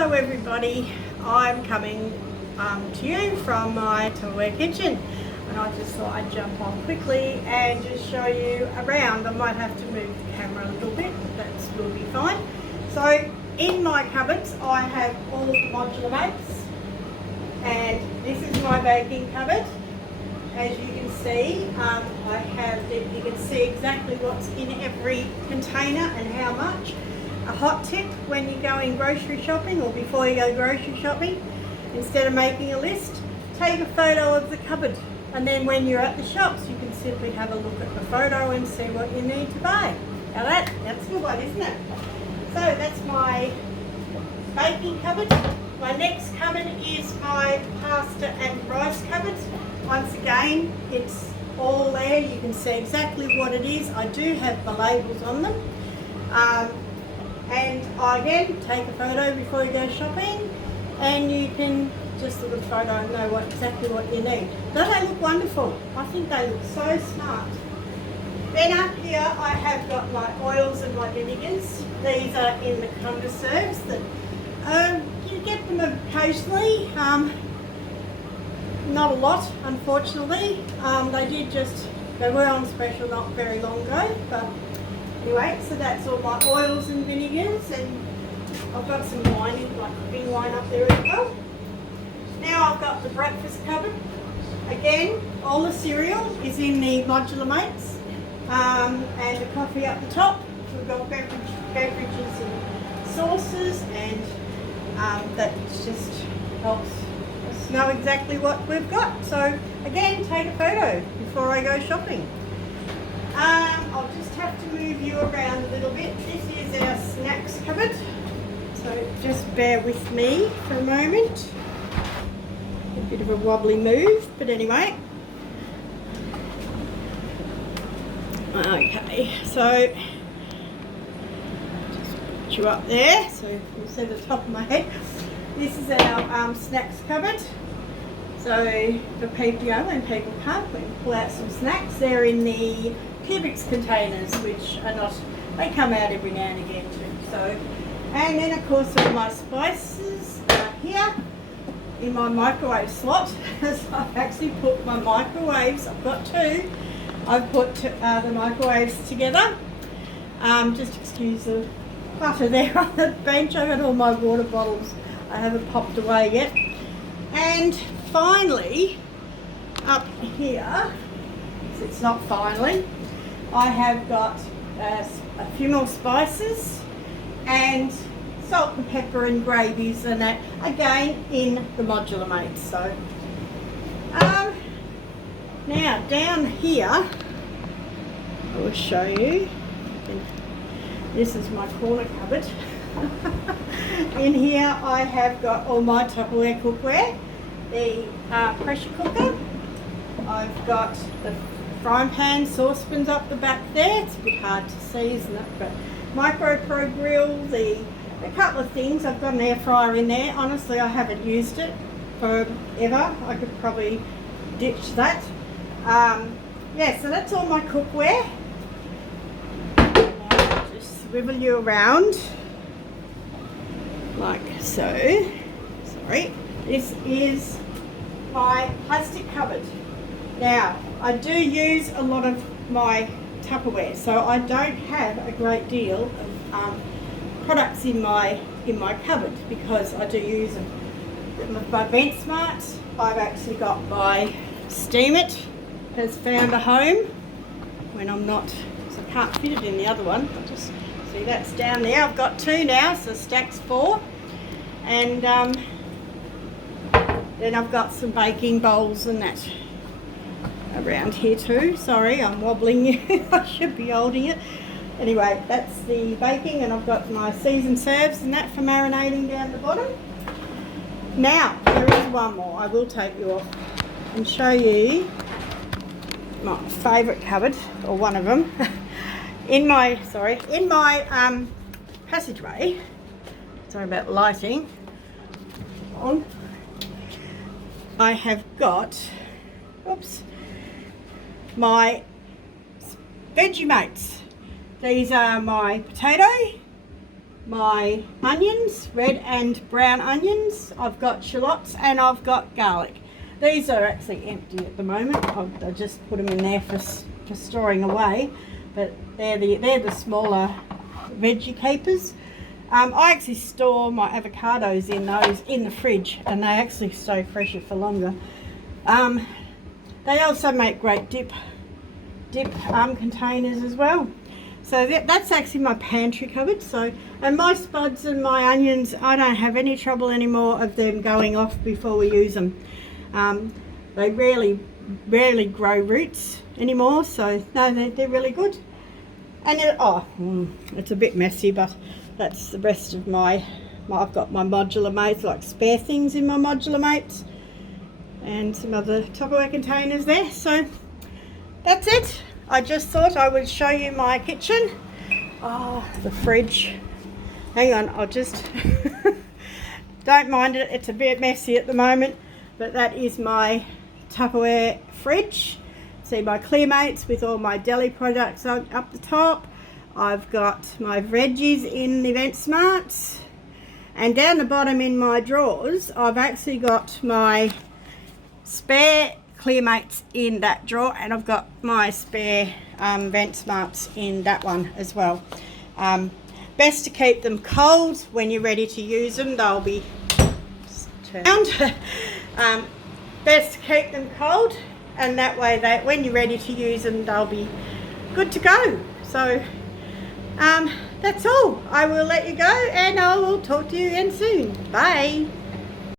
Hello everybody, I'm coming to you from my Tupperware kitchen, and I just thought I'd jump on quickly and just show you around. I might have to move the camera a little bit, but that will be fine. So in my cupboards I have all of the modular mates, and this is my baking cupboard. As you can see, you can see exactly what's in every container and how much. A hot tip when you're going grocery shopping or before you go grocery shopping, instead of making a list, take a photo of the cupboard, and then when you're at the shops you can simply have a look at the photo and see what you need to buy. Now that's a good one, isn't it? So that's my baking cupboard. My next cupboard is my pasta and rice cupboard. Once again, it's all there, you can see exactly what it is. I do have the labels on them. And again, take a photo before you go shopping, and you can just look at the photo and know exactly what you need. Don't they look wonderful? I think they look so smart. Then up here I have got my oils and my vinegars. These are in the conserves that you get them occasionally. Not a lot, unfortunately. They were on special not very long ago, but anyway, so that's all my oils and vinegars, and I've got some wine, like cooking wine up there as well. Now I've got the breakfast cupboard. Again, all the cereal is in the modular mates, and the coffee up the top. We've got beverages and sauces, and that just helps us know exactly what we've got. So again, take a photo before I go shopping. I'll just have to move you around a little bit. This is our snacks cupboard, so just bear with me for a moment. A bit of a wobbly move, but anyway. Okay, so just put you up there so you'll see the top of my head. This is our snacks cupboard. So for people, when people come, we can pull out some snacks. They're in the cubics containers, which are not, they come out every now and again too. So, and then of course all my spices are here in my microwave slot. So I've actually put my microwaves, I've got two, I've put the microwaves together. Just excuse the clutter there on the bench. I've got all my water bottles, I haven't popped away yet. And finally, up here, it's not finally, I have got a few more spices and salt and pepper and gravies, and that again in the modular mates. So now down here I will show you. This is my corner cupboard. In here I have got all my Tupperware cookware, the pressure cooker, I've got the frying pan, saucepans up the back there. It's a bit hard to see, isn't it? But micro pro grill, a couple of things. I've got an air fryer in there. Honestly, I haven't used it forever. I could probably ditch that. Yeah, so that's all my cookware. I'll just swivel you around like so. Sorry. This is my plastic cupboard. Now, I do use a lot of my Tupperware, so I don't have a great deal of products in my cupboard, because I do use them. My Vent Smart, I've actually got my Steam It has found a home when I'm not, so I can't fit it in the other one. I just see that's down there. I've got two now, so stacks 4, and then I've got some baking bowls and that around here too. Sorry, I'm wobbling you. I should be holding it. Anyway, that's the baking, and I've got my seasoned serves and that for marinating down the bottom. Now, there is one more. I will take you off and show you my favourite cupboard, or one of them. in my passageway. Sorry about lighting. On. I have got, my Veggie mates. These are my potato, my onions, red and brown onions. I've got shallots and I've got garlic. These are actually empty at the moment. I just put them in there for storing away, but they're the smaller veggie capers. I actually store my avocados in those in the fridge, and they actually stay fresher for longer. They also make great dip containers as well. So that's actually my pantry cupboard. So, and my spuds and my onions, I don't have any trouble anymore of them going off before we use them. They rarely grow roots anymore, so no, they're really good. And it's a bit messy, but that's the rest of I've got my modular mates, like spare things in my modular mates, and some other Tupperware containers there. So that's it. I just thought I would show you my kitchen. Oh, the fridge. Hang on, I'll just don't mind it. It's a bit messy at the moment, but that is my Tupperware fridge. See my clear mates with all my deli products up the top. I've got my veggies in the Event Smarts, and down the bottom in my drawers I've actually got my spare clear mates in that drawer, and I've got my spare Event Smarts in that one as well. Best to keep them cold when you're ready to use them. They'll be turned. Best to keep them cold, and that way when you're ready to use them they'll be good to go. So that's all. I will let you go, and I will talk to you again soon. Bye.